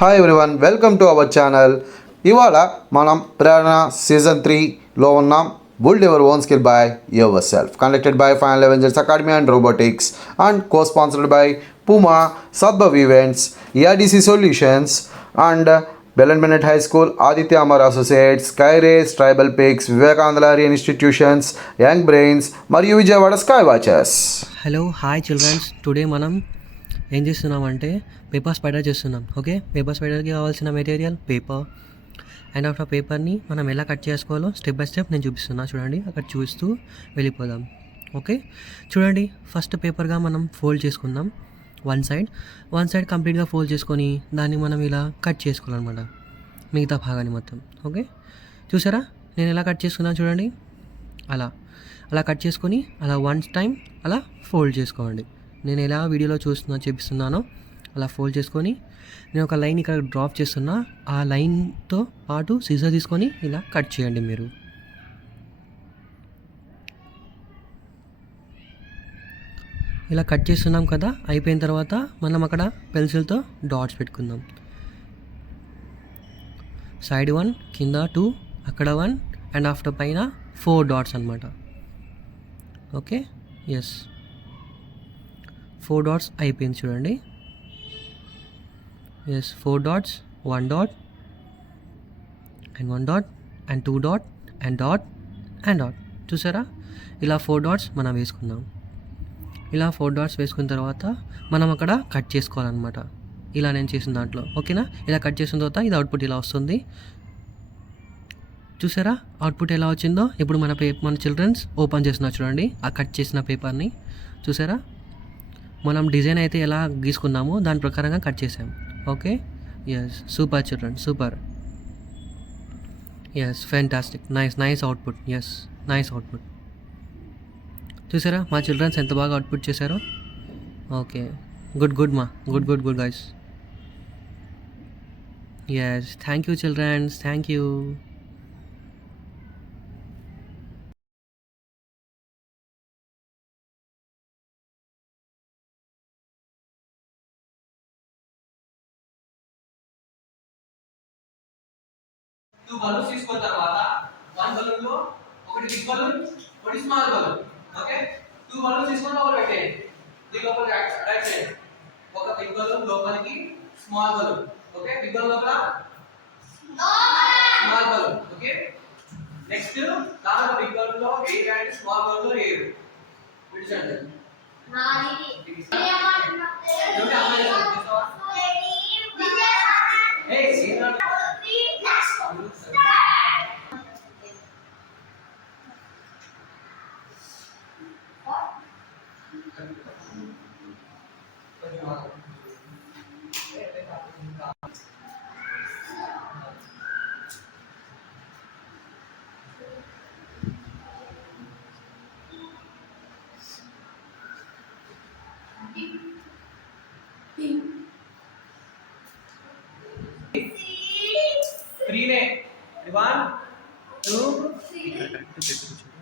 Hi everyone, welcome to our channel. ఇవాళ మనం ప్రేరణ సీజన్ 3లో ఉన్నాం. Build your own skill by your self, conducted by final Avengers academy and robotics and co-sponsored by Puma, Sadbhav Events, ERDC Solutions and Belen Bennett High School, Aditya Amar Associates, Skyrays, Tribal Peaks, Vivekananda Institutions, Young Brains మరియు Vijayawada sky watches. Hello, hi children's. Today మనం ఏం చేస్తున్నామంటే paper spider చేస్తున్నాం. Okay, paper స్పైడర్కి కావాల్సిన material paper and after పేపర్ని మనం ఎలా కట్ చేసుకోవాలో స్టెప్ బై స్టెప్ నేను చూపిస్తున్నా. చూడండి, అక్కడ చూస్తూ వెళ్ళిపోదాం. ఓకే, చూడండి, ఫస్ట్ పేపర్గా మనం ఫోల్డ్ చేసుకుందాం. వన్ సైడ్ కంప్లీట్గా ఫోల్డ్ చేసుకొని దాన్ని మనం ఇలా కట్ చేసుకోవాలన్నమాట, మిగతా భాగాన్ని మొత్తం. ఓకే, చూసారా నేను ఎలా కట్ చేసుకున్నాను? చూడండి, అలా కట్ చేసుకొని అలా వన్ టైం అలా ఫోల్డ్ చేసుకోండి. నేను ఎలా వీడియోలో చూపిస్తున్నానో అలా ఫోల్డ్ చేసుకొని నేను ఒక లైన్ ఇక్కడ డ్రాప్ చేస్తున్నా. ఆ లైన్తో పాటు సిజర్ తీసుకొని ఇలా కట్ చేయండి. మీరు ఇలా కట్ చేస్తున్నాం కదా, అయిపోయిన తర్వాత మనం అక్కడ పెన్సిల్తో డాట్స్ పెట్టుకుందాం. సైడ్ 1, కింద 2, అక్కడ 1 అండ్ ఆఫ్టర్ పైన 4 డాట్స్ అనమాట. ఓకే, ఎస్, 4 డాట్స్ అయిపోయింది. చూడండి, yes, 4 dots, 1 dot and 1 dot and 2 dot and dot and dot. చూసారా, ఇలా 4 డాట్స్ మనం వేసుకుందాం. ఇలా 4 డాట్స్ వేసుకున్న తర్వాత మనం అక్కడ కట్ చేసుకోవాలన్నమాట, ఇలా నేను చేసిన దాంట్లో. ఓకేనా, ఇలా కట్ చేసిన తర్వాత ఇది అవుట్పుట్ ఇలా వస్తుంది. చూసారా అవుట్పుట్ ఎలా వచ్చిందో? ఇప్పుడు మన చిల్డ్రన్స్ ఓపెన్ చేస్తున్నారు. చూడండి, ఆ కట్ చేసిన పేపర్ని చూసారా? మనం డిజైన్ అయితే ఎలా గీసుకున్నామో దాని ప్రకారంగా కట్ చేసాం. Okay, yes, super children, super, yes, fantastic, nice output, yes, nice output. చూసారా మా చిల్డ్రన్స్ ఎంత బాగా అవుట్పుట్ చేశారో? Okay, good guys. Yes, thank you childrens, thank you. Two balloons తీసుకున్న తర్వాత వన్ బలూన్ లో ఒకటి బిగ్ బలూన్, ఒకటి small balloon. Okay, two balloons తీసుకొని ఒకటి పెట్టేయండి. దీని లోపల రైట్ సైడ్ ఒక బిగ్ బలూన్ లోపలికి small balloon. Okay, big balloon లోపల స్మాల్ బలూన్. ఓకే, నెక్స్ట్ దానిలో బిగ్ బలూన్ లో ఎయిర్ అండ్ స్మాల్ బలూన్ లో ఎయిర్ విడిచండి. Three ne 1 2 3